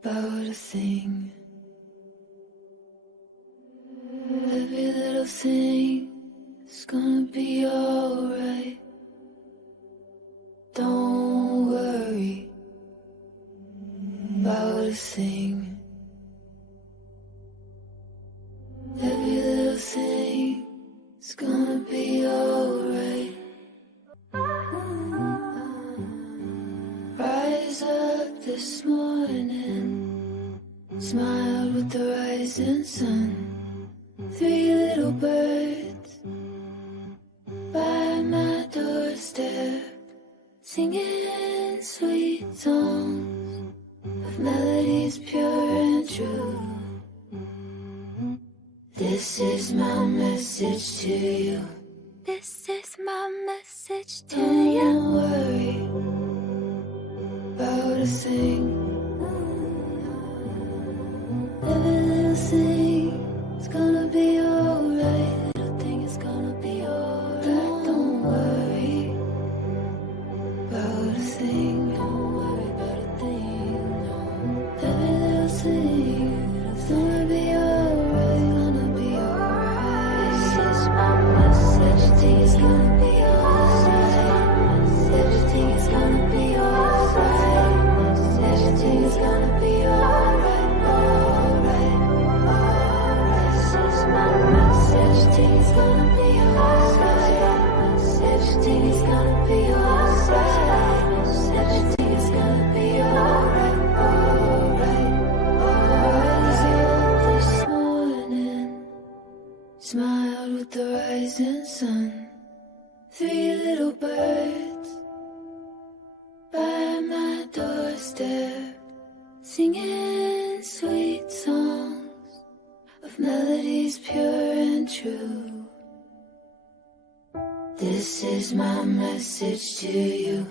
about a thing. Every little thing is gonna be alright. Don't worry about a thing. Every little thing is gonna be alright. Rise up this morning, smiled with the rising sun. 3 little birds by my doorstep, singing sweet songs of melodies pure and true. This is my message to you. This is my message to you. Don't worry about a thing. Every little thing is gonna be alright. Little thing is gonna be alright. Don't worry about a thing. Don't worry about a thing. No. Every little thing is gonna be alright. Gonna be alright. This is my message. Everything is gonna be alright. Everything is gonna be alright. Everything is gonna be alright. Alright. Alright. This is my message. Everything is gonna be alright. Everything is gonna be alright. Everything is gonna be alright. Alright. Rise up this morning, smiled with the rising sun. 3 little birds by my doorstep, singing sweet songs of melodies pure and true. This is my message to you.